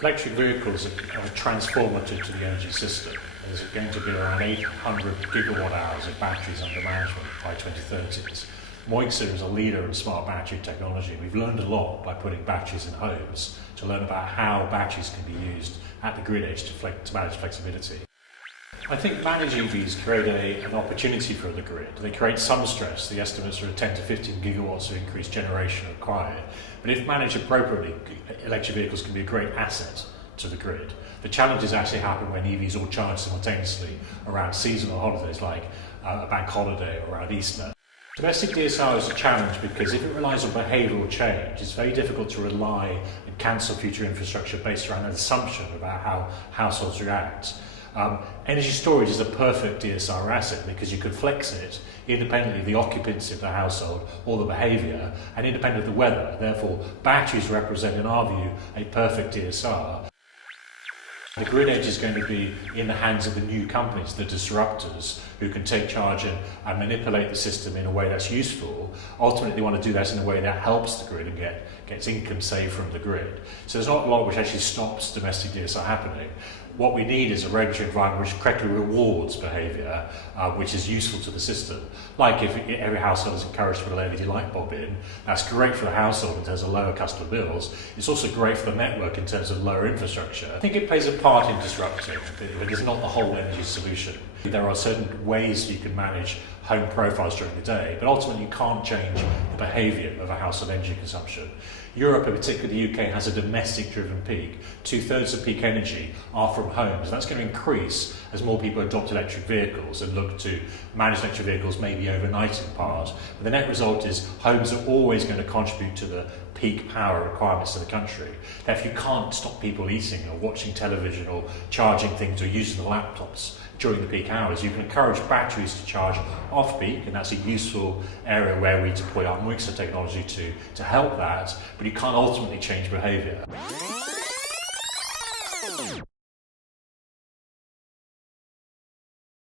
Electric vehicles are transformative to the energy system. There's going to be around 800 gigawatt hours of batteries under management by 2030. Moixa is a leader in smart battery technology. We've learned a lot by putting batteries in homes to learn about how batteries can be used at the grid edge to manage flexibility. I think managed EVs create an opportunity for the grid. They create some stress. The estimates are 10 to 15 gigawatts of increased generation required. But if managed appropriately, electric vehicles can be a great asset to the grid. The challenges actually happen when EVs all charge simultaneously around seasonal holidays like a bank holiday or around Easter. Domestic DSR is a challenge because if it relies on behavioural change, it's very difficult to rely and cancel future infrastructure based around an assumption about how households react. Energy storage is a perfect DSR asset because you could flex it independently of the occupancy of the household or the behaviour and independent of the weather. Therefore, batteries represent, in our view, a perfect DSR. The grid edge is going to be in the hands of the new companies, the disruptors, who can take charge and manipulate the system in a way that's useful. Ultimately, they want to do that in a way that helps the grid and gets income saved from the grid. So there's not a lot which actually stops domestic DSR happening. What we need is a regulatory environment which correctly rewards behaviour, which is useful to the system. Like if every household is encouraged to put a LED light bulb in, that's great for the household in terms of lower customer bills. It's also great for the network in terms of lower infrastructure. I think it plays a part in disrupting, but it is not the whole energy solution. There are certain ways you can manage home profiles during the day, but ultimately you can't change the behaviour of a household energy consumption. Europe, in particular the UK, has a domestic-driven peak. 2/3 of peak energy are from homes. That's going to increase as more people adopt electric vehicles and look to manage electric vehicles maybe overnight in part. But the net result is homes are always going to contribute to the peak power requirements of the country. Now, if you can't stop people eating or watching television or charging things or using the laptops during the peak hours, you can encourage batteries to charge off-peak, and that's a useful area where we deploy our Moixa technology to help that, but you can't ultimately change behaviour.